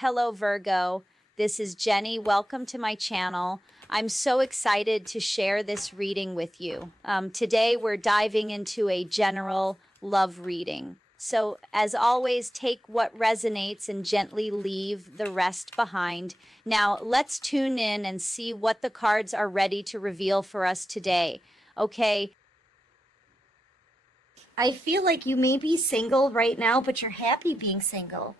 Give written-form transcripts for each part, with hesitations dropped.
Hello, Virgo. This is Jenny. Welcome to my channel. I'm so excited to share this reading with you. Today, we're diving into a general love reading. So, as always, take what resonates and gently leave the rest behind. Now, let's tune in and see what the cards are ready to reveal for us today. Okay. I feel like you may be single right now, but you're happy being single.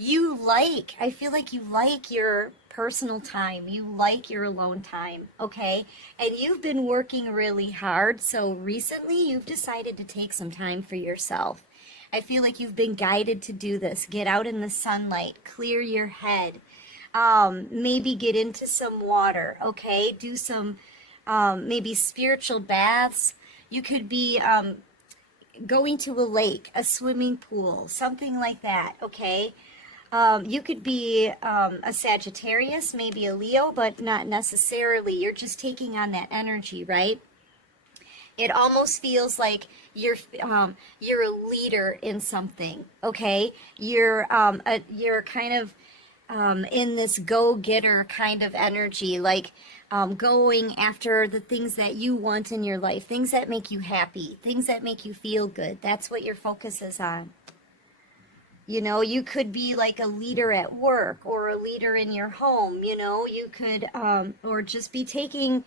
I feel like you like your personal time. You like your alone time, okay? And you've been working really hard, so recently you've decided to take some time for yourself. I feel like you've been guided to do this. Get out in the sunlight, clear your head, maybe get into some water, okay? Do some maybe spiritual baths. You could be going to a lake, a swimming pool, something like that, okay? You could be a Sagittarius, maybe a Leo, but not necessarily. You're just taking on that energy, right? It almost feels like you're a leader in something, okay? You're kind of in this go-getter kind of energy, like going after the things that you want in your life, things that make you happy, things that make you feel good. That's what your focus is on. You know, you could be like a leader at work or a leader in your home, you know, you could, or just be taking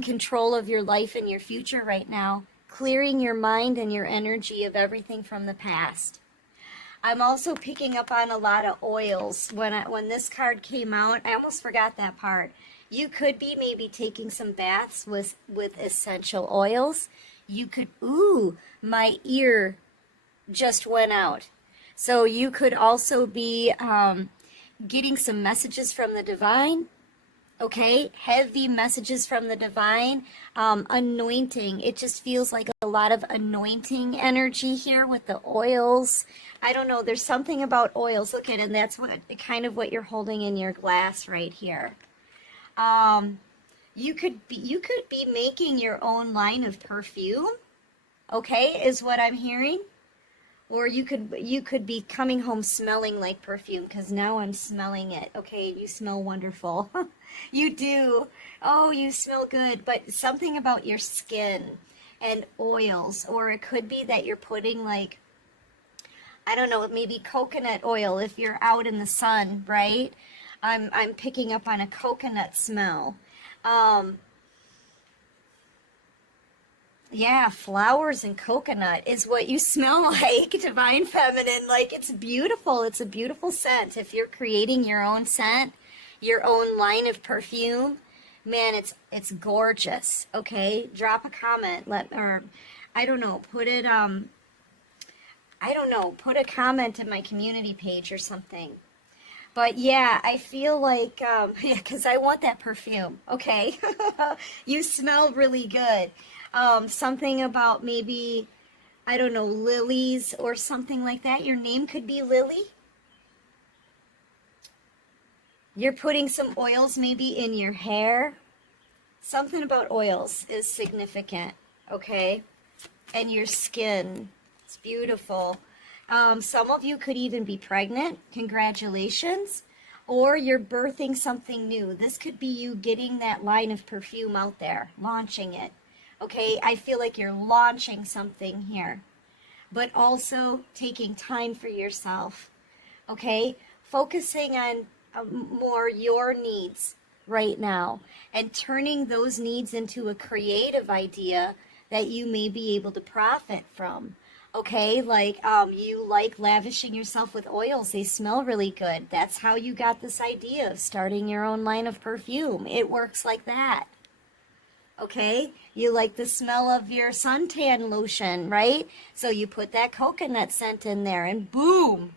control of your life and your future right now, clearing your mind and your energy of everything from the past. I'm also picking up on a lot of oils. When this card came out, I almost forgot that part. You could be maybe taking some baths with essential oils. You could, ooh, my ear just went out. So you could also be getting some messages from the divine, okay? Heavy messages from the divine, anointing. It just feels like a lot of anointing energy here with the oils. I don't know, there's something about oils. Look at it, and that's kind of what you're holding in your glass right here. You could be making your own line of perfume, okay, is what I'm hearing. Or you could be coming home smelling like perfume, because now I'm smelling it. Okay, you smell wonderful. You do. Oh, you smell good. But something about your skin and oils, or it could be that you're putting, like, I don't know, maybe coconut oil if you're out in the sun, right? I'm picking up on a coconut smell. Yeah, flowers and coconut is what you smell like, divine feminine. Like, it's beautiful. It's a beautiful scent. If you're creating your own scent, your own line of perfume, man, it's gorgeous. Okay, drop a comment. I don't know, put a comment in my community page or something. But yeah, I feel like, yeah, because I want that perfume. Okay, you smell really good. Something about maybe, I don't know, lilies or something like that. Your name could be Lily. You're putting some oils maybe in your hair. Something about oils is significant, okay? And your skin. It's beautiful. Some of you could even be pregnant. Congratulations. Or you're birthing something new. This could be you getting that line of perfume out there, launching it. Okay, I feel like you're launching something here, but also taking time for yourself, okay? Focusing on more your needs right now and turning those needs into a creative idea that you may be able to profit from, okay? Like, you like lavishing yourself with oils. They smell really good. That's how you got this idea of starting your own line of perfume. It works like that. Okay, you like the smell of your suntan lotion, right? So you put that coconut scent in there and boom,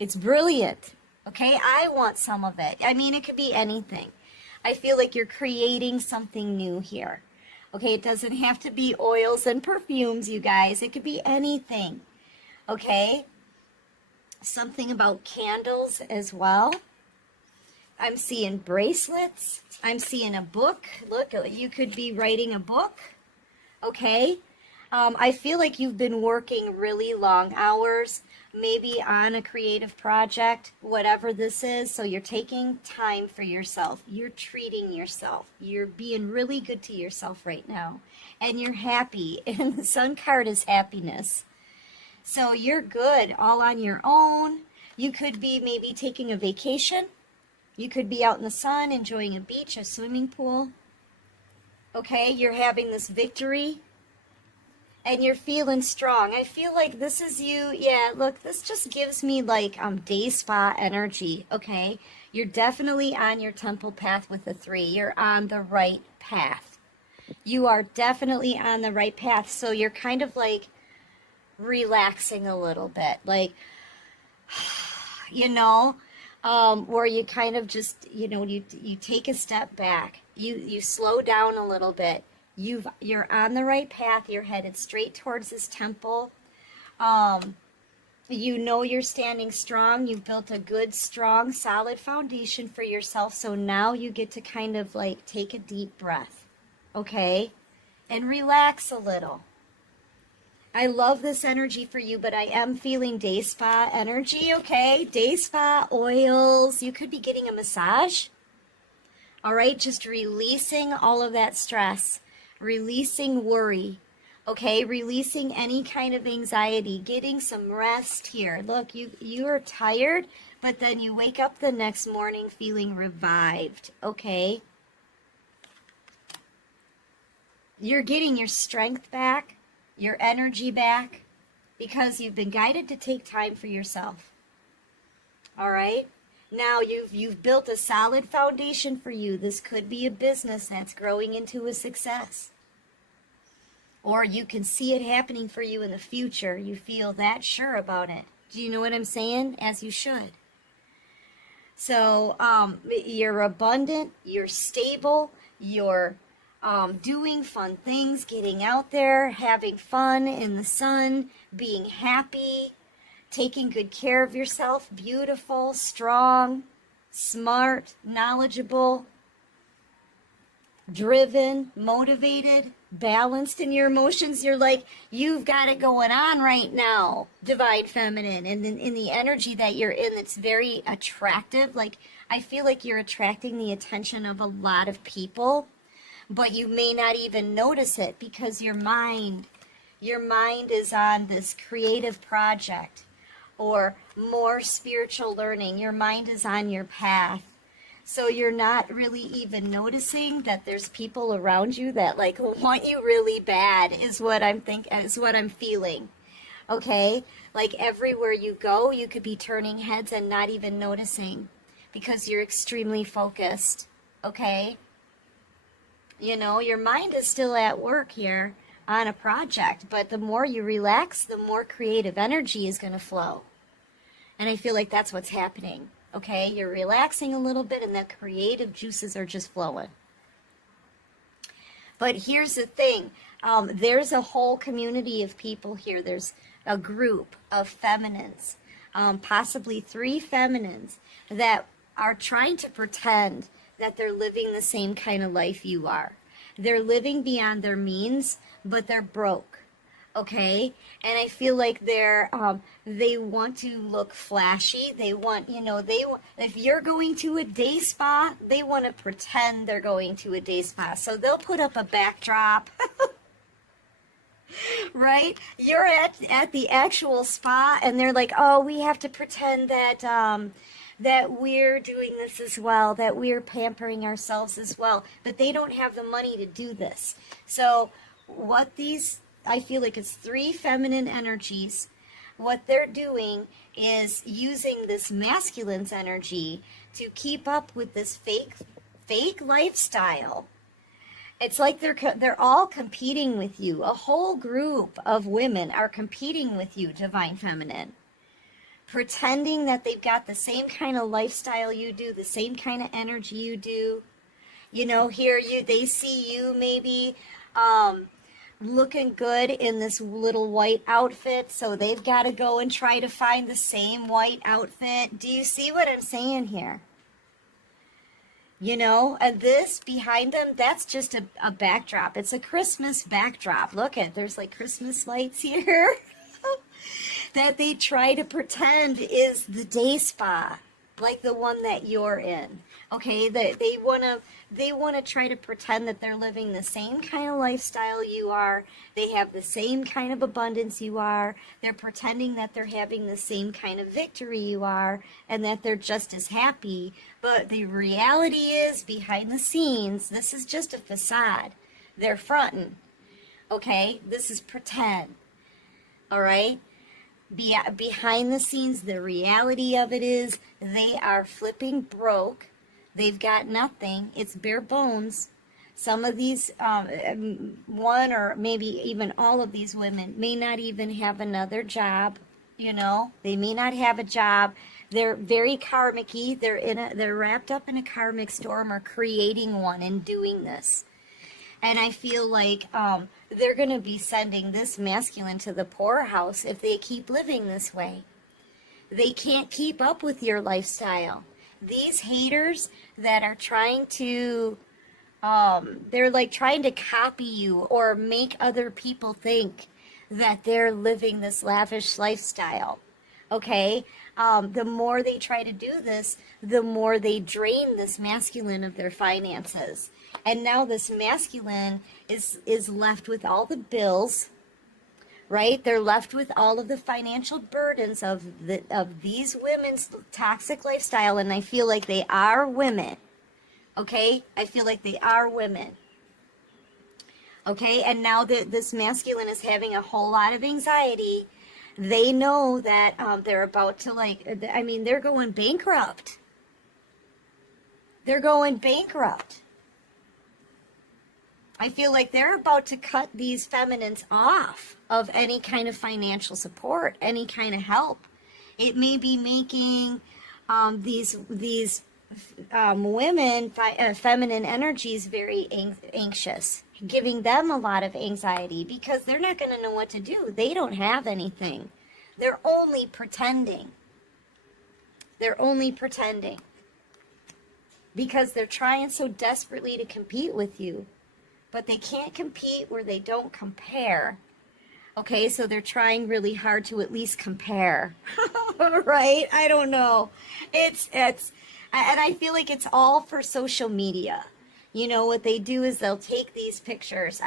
it's brilliant. Okay, I want some of it. I mean, it could be anything. I feel like you're creating something new here. Okay, it doesn't have to be oils and perfumes, you guys. It could be anything. Okay, something about candles as well. I'm seeing bracelets. I'm seeing a book. Look, you could be writing a book. Okay. I feel like you've been working really long hours. maybe on a creative project, whatever this is. So you're taking time for yourself. You're treating yourself. You're being really good to yourself right now. And you're happy. And the Sun card is happiness. So you're good all on your own. You could be maybe taking a vacation. You could be out in the sun, enjoying a beach, a swimming pool. Okay, you're having this victory. And you're feeling strong. I feel like this is you. Yeah, look, this just gives me like day spa energy, okay? You're definitely on your temple path with the 3. You're on the right path. You are definitely on the right path. So you're kind of like relaxing a little bit. Like, you know, where you kind of just, you know, you take a step back. You slow down a little bit. You're on the right path. You're headed straight towards this temple. You know you're standing strong. You've built a good, strong, solid foundation for yourself. So now you get to kind of like take a deep breath, okay? And relax a little. I love this energy for you, but I am feeling day spa energy, okay? Day spa, oils. You could be getting a massage. All right, just releasing all of that stress. Releasing worry, okay? Releasing any kind of anxiety, getting some rest here. Look, you are tired, but then you wake up the next morning feeling revived, okay? You're getting your strength back, your energy back, because you've been guided to take time for yourself, all right? Now you've built a solid foundation for you. This could be a business that's growing into a success. Or you can see it happening for you in the future. You feel that sure about it. Do you know what I'm saying? As you should. So you're abundant, you're stable, you're doing fun things, getting out there, having fun in the sun, being happy, taking good care of yourself, beautiful, strong, smart, knowledgeable, driven, motivated, balanced in your emotions. You're like, you've got it going on right now, Divine Feminine. And then in the energy that you're in, it's very attractive. Like, I feel like you're attracting the attention of a lot of people, but you may not even notice it because your mind is on this creative project or more spiritual learning. Your mind is on your path. So you're not really even noticing that there's people around you that like want you really bad is what I'm feeling. Okay? Like everywhere you go, you could be turning heads and not even noticing because you're extremely focused. Okay? You know, your mind is still at work here on a project, but the more you relax, the more creative energy is going to flow. And I feel like that's what's happening. Okay, you're relaxing a little bit and the creative juices are just flowing. But here's the thing. There's a whole community of people here. There's a group of feminines, possibly 3 feminines that are trying to pretend that they're living the same kind of life you are. They're living beyond their means, but they're broke. Okay, and I feel like they want to look flashy. They want, if you're going to a day spa, they want to pretend they're going to a day spa. So they'll put up a backdrop, right? You're at the actual spa, and they're like, oh, we have to pretend that that we're doing this as well, that we're pampering ourselves as well. But they don't have the money to do this. So I feel like it's 3 feminine energies. What they're doing is using this masculine's energy to keep up with this fake lifestyle. It's like they're all competing with you. A whole group of women are competing with you, Divine Feminine. Pretending that they've got the same kind of lifestyle you do, the same kind of energy you do. You know, they see you maybe looking good in this little white outfit, so they've got to go and try to find the same white outfit. Do you see what I'm saying here? You know, and this behind them, that's just a backdrop. It's a Christmas backdrop. Look there's like Christmas lights here. that they try to pretend is the day spa, like the one that you're in. Okay, they want to try to pretend that they're living the same kind of lifestyle you are. They have the same kind of abundance you are. They're pretending that they're having the same kind of victory you are, and that they're just as happy. But the reality is, behind the scenes, this is just a facade. They're fronting. Okay, this is pretend. All right. Behind the scenes, the reality of it is they are flipping broke. They've got nothing. It's bare bones. Some of these, one or maybe even all of these women may not even have another job. You know, they may not have a job. They're very karmic-y. They're wrapped up in a karmic storm or creating one and doing this. And I feel like they're going to be sending this masculine to the poorhouse if they keep living this way. They can't keep up with your lifestyle. These haters that are trying to, they're like trying to copy you or make other people think that they're living this lavish lifestyle. Okay? The more they try to do this, the more they drain this masculine of their finances. And now this masculine is left with all the bills, right? They're left with all of the financial burdens of these women's toxic lifestyle, and I feel like they are women. Okay? I feel like they are women. Okay? And now that this masculine is having a whole lot of anxiety, they know that they're about to, they're going bankrupt. They're going bankrupt. I feel like they're about to cut these feminines off of any kind of financial support, any kind of help. It may be making these women, feminine energies, very anxious, giving them a lot of anxiety because they're not going to know what to do. They don't have anything. They're only pretending. They're only pretending because they're trying so desperately to compete with you. But they can't compete where they don't compare. Okay, so they're trying really hard to at least compare. Right? I don't know. And I feel like it's all for social media. You know, what they do is they'll take these pictures,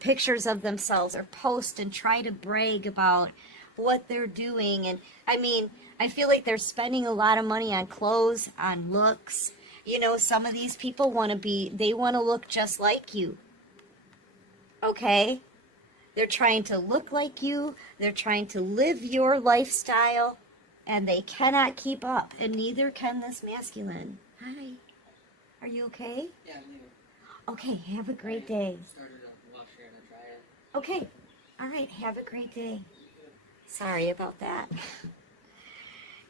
pictures of themselves, or post and try to brag about what they're doing. And I mean, I feel like they're spending a lot of money on clothes, on looks. You know, some of these people want to look just like you. Okay? They're trying to look like you. They're trying to live your lifestyle. And they cannot keep up. And neither can this masculine. Hi. Are you okay? Yeah, I'm leaving. Okay, have a great day. Started up the washer and the dryer. Okay. All right, have a great day. Sorry about that.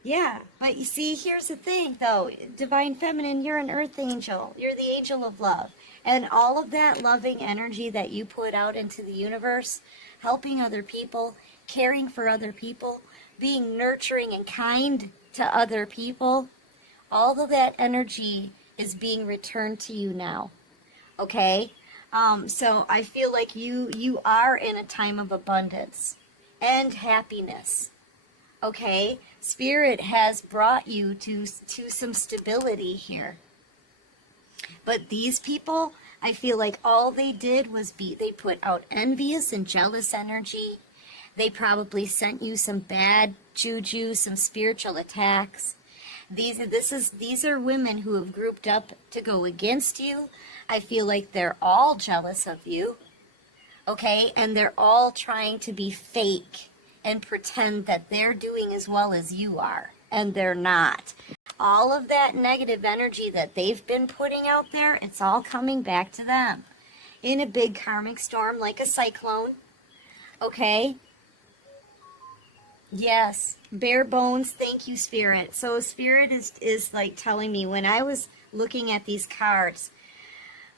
Yeah, but you see, here's the thing, though. Divine Feminine, you're an earth angel. You're the angel of love. And all of that loving energy that you put out into the universe, helping other people, caring for other people, being nurturing and kind to other people, all of that energy is being returned to you now. Okay? So I feel like you are in a time of abundance and happiness. Okay, Spirit has brought you to some stability here. But these people, I feel like all they did was they put out envious and jealous energy. They probably sent you some bad juju, some spiritual attacks. These are women who have grouped up to go against you. I feel like they're all jealous of you. Okay, and they're all trying to be fake and pretend that they're doing as well as you are, and they're not. All of that negative energy that they've been putting out there, it's all coming back to them in a big karmic storm like a cyclone. Okay? Yes, bare bones. Thank you, Spirit. So Spirit is like telling me, when I was looking at these cards,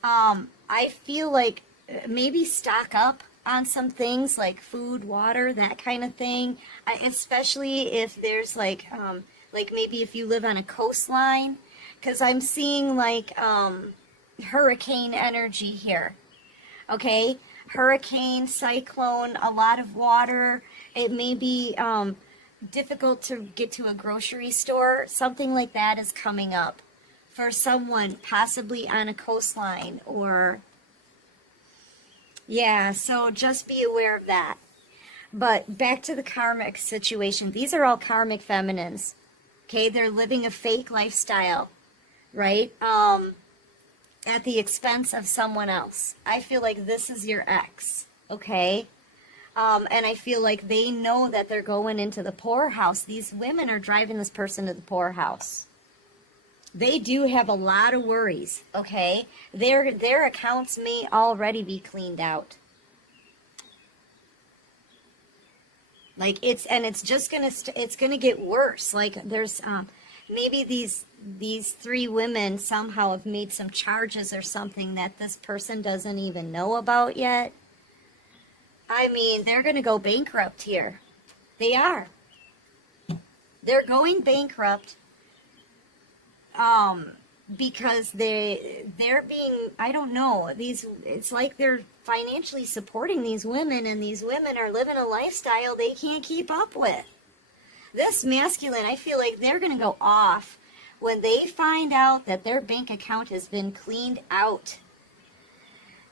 I feel like maybe stock up on some things like food, water, that kind of thing. Especially if there's like maybe if you live on a coastline, because I'm seeing like hurricane energy here. Okay, hurricane, cyclone, a lot of water. It may be difficult to get to a grocery store. Something like that is coming up for someone, possibly on a coastline or, yeah, so just be aware of that. But back to the karmic situation. These are all karmic feminines. Okay, they're living a fake lifestyle, right? At the expense of someone else. I feel like this is your ex, okay? And I feel like they know that they're going into the poorhouse. These women are driving this person to the poorhouse. They do have a lot of worries, okay? Their accounts may already be cleaned out. Like it's just gonna get worse. Like there's maybe these three women somehow have made some charges or something that this person doesn't even know about yet. I mean, they're gonna go bankrupt here. They are. They're going bankrupt. Because they're being, I don't know, it's like they're financially supporting these women, and these women are living a lifestyle they can't keep up with. This masculine, I feel like they're going to go off when they find out that their bank account has been cleaned out.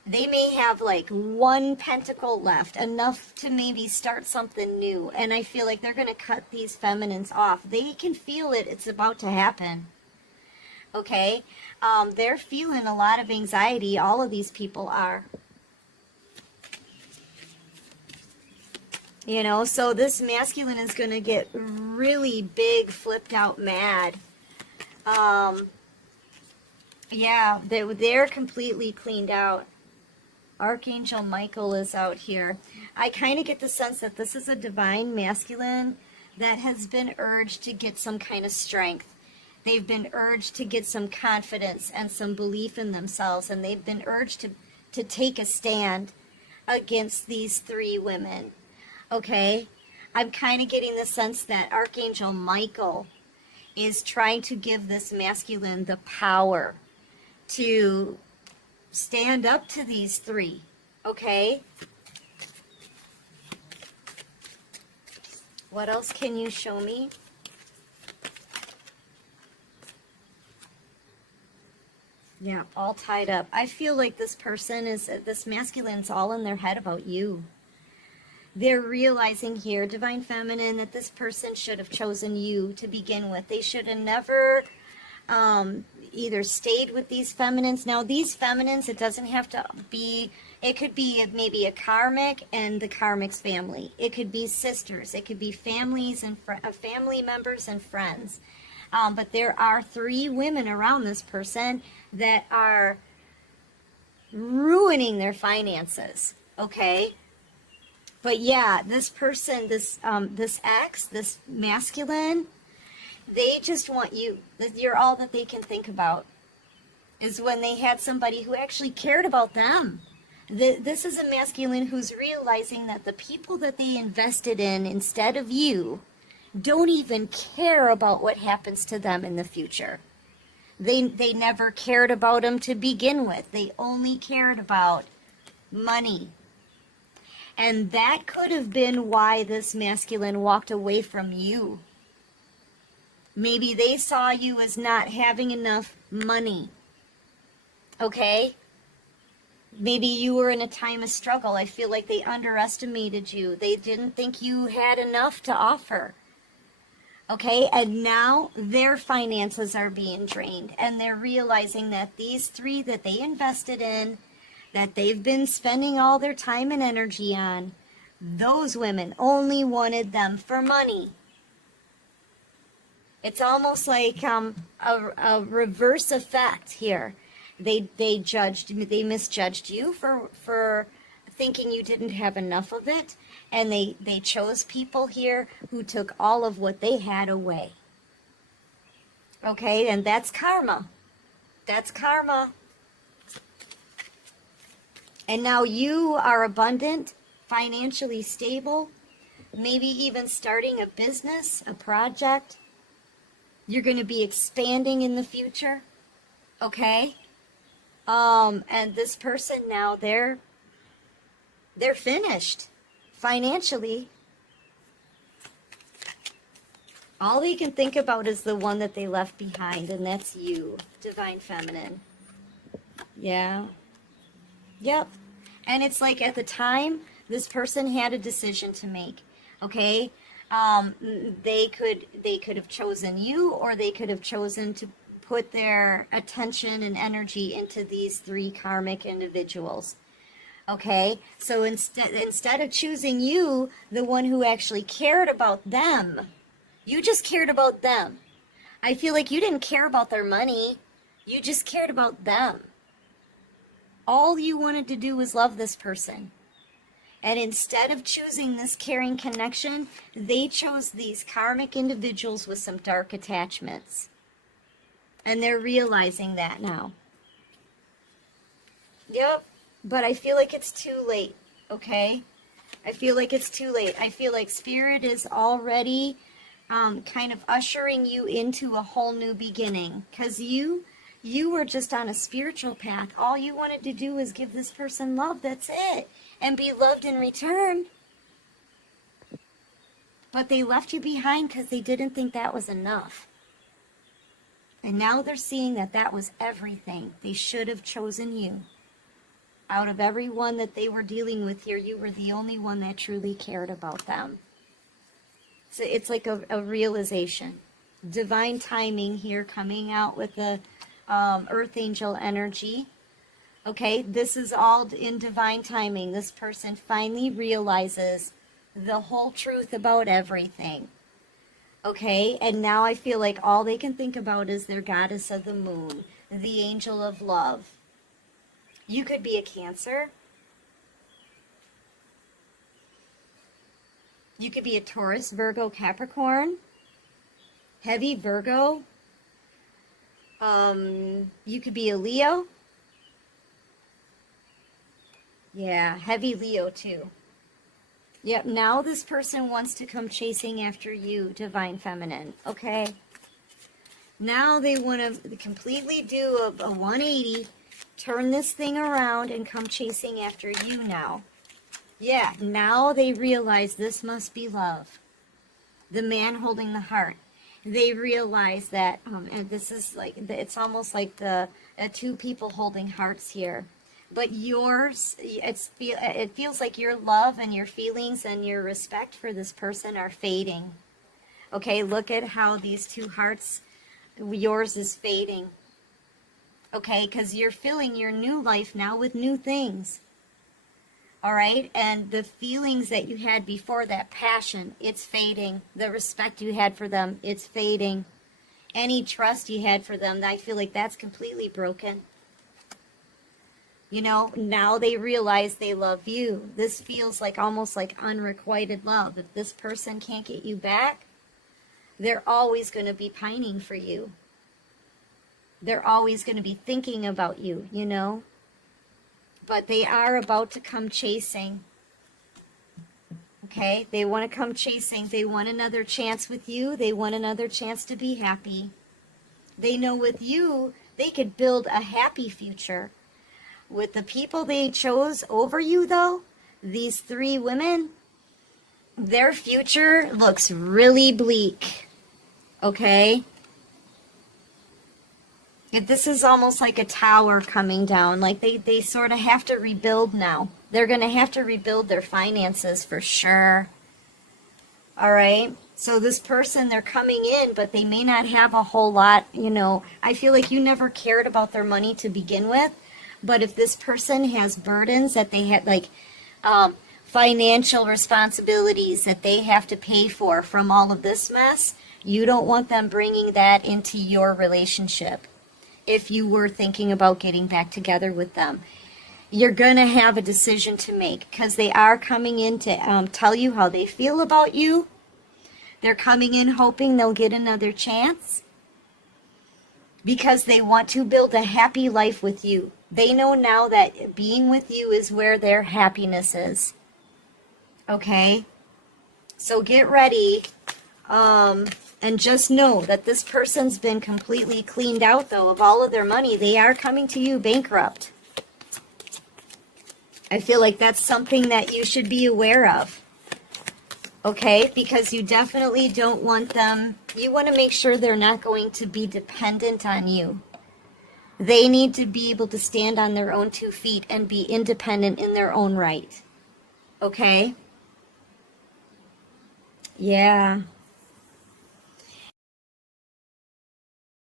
They may have like one pentacle left, enough to maybe start something new, and I feel like they're going to cut these feminines off. They can feel it, it's about to happen. Okay, they're feeling a lot of anxiety. All of these people are. You know, so this masculine is going to get really big, flipped out mad. Yeah, they're completely cleaned out. Archangel Michael is out here. I kind of get the sense that this is a divine masculine that has been urged to get some kind of strength. They've been urged to get some confidence and some belief in themselves, and they've been urged to take a stand against these three women. Okay? I'm kind of getting the sense that Archangel Michael is trying to give this masculine the power to stand up to these three. Okay? What else can you show me? Yeah, all tied up. I feel like this masculine's all in their head about you. They're realizing here, Divine Feminine, that this person should have chosen you to begin with. They should have never either stayed with these feminines. Now, these feminines, it doesn't have to be, it could be maybe a karmic and the karmic's family. It could be sisters. It could be families and family members and friends. But there are three women around this person that are ruining their finances, okay? But yeah, this person, this ex, this masculine, they just want you. You're all that they can think about is when they had somebody who actually cared about them. This is a masculine who's realizing that the people that they invested in instead of you don't even care about what happens to them in the future. They never cared about them to begin with. They only cared about money. And that could have been why this masculine walked away from you. Maybe they saw you as not having enough money. Okay? Maybe you were in a time of struggle. I feel like they underestimated you. They didn't think you had enough to offer. Okay, and now their finances are being drained, and they're realizing that these three that they invested in, that they've been spending all their time and energy on, those women only wanted them for money. It's almost like a reverse effect here. They misjudged you for thinking you didn't have enough of it. And they chose people here who took all of what they had away. Okay, and that's karma. That's karma. And now you are abundant, financially stable, maybe even starting a business, a project. You're going to be expanding in the future. Okay? And this person now, They're finished financially. All they can think about is the one that they left behind, and that's you, Divine Feminine. Yeah. Yep. And it's like at the time, this person had a decision to make. Okay? They could have chosen you, or they could have chosen to put their attention and energy into these three karmic individuals. Okay, so instead of choosing you, the one who actually cared about them, you just cared about them. I feel like you didn't care about their money. You just cared about them. All you wanted to do was love this person. And instead of choosing this caring connection, they chose these karmic individuals with some dark attachments. And they're realizing that now. Yep. But I feel like it's too late, okay? I feel like it's too late. I feel like Spirit is already kind of ushering you into a whole new beginning. Because you were just on a spiritual path. All you wanted to do was give this person love. That's it. And be loved in return. But they left you behind because they didn't think that was enough. And now they're seeing that that was everything. They should have chosen you. Out of everyone that they were dealing with here, you were the only one that truly cared about them. So it's like a realization. Divine timing here, coming out with the Earth Angel energy. Okay, this is all in divine timing. This person finally realizes the whole truth about everything. Okay, and now I feel like all they can think about is their goddess of the moon, the angel of love. You could be a Cancer. You could be a Taurus, Virgo, Capricorn. Heavy Virgo. You could be a Leo. Yeah, heavy Leo too. Yep, now this person wants to come chasing after you, Divine Feminine, okay? Now they want to completely do a 180, turn this thing around and come chasing after you now. Yeah, now they realize this must be love. The man holding the heart. They realize that, and this is like, it's almost like the two people holding hearts here. But yours, it feels like your love and your feelings and your respect for this person are fading. Okay, look at how these two hearts, yours is fading. Okay, because you're filling your new life now with new things. All right, and the feelings that you had before, that passion, it's fading. The respect you had for them, it's fading. Any trust you had for them, I feel like that's completely broken. You know, now they realize they love you. This feels like almost like unrequited love. If this person can't get you back, they're always going to be pining for you. They're always going to be thinking about you, you know. But they are about to come chasing. Okay? They want to come chasing. They want another chance with you. They want another chance to be happy. They know with you, they could build a happy future. With the people they chose over you, though, these three women, their future looks really bleak. Okay? This is almost like a tower coming down. Like they sort of have to rebuild now. They're going to have to rebuild their finances for sure. All right? So this person, they're coming in, but they may not have a whole lot, you know. I feel like you never cared about their money to begin with. But if this person has burdens that they had, like financial responsibilities that they have to pay for from all of this mess, you don't want them bringing that into your relationship. If you were thinking about getting back together with them, you're going to have a decision to make because they are coming in to tell you how they feel about you. They're coming in hoping they'll get another chance because they want to build a happy life with you. They know now that being with you is where their happiness is. Okay? So get ready. And just know that this person's been completely cleaned out, though, of all of their money. They are coming to you bankrupt. I feel like that's something that you should be aware of. Okay? Because you definitely don't want them, you want to make sure they're not going to be dependent on you. They need to be able to stand on their own 2 feet and be independent in their own right. Okay? Yeah.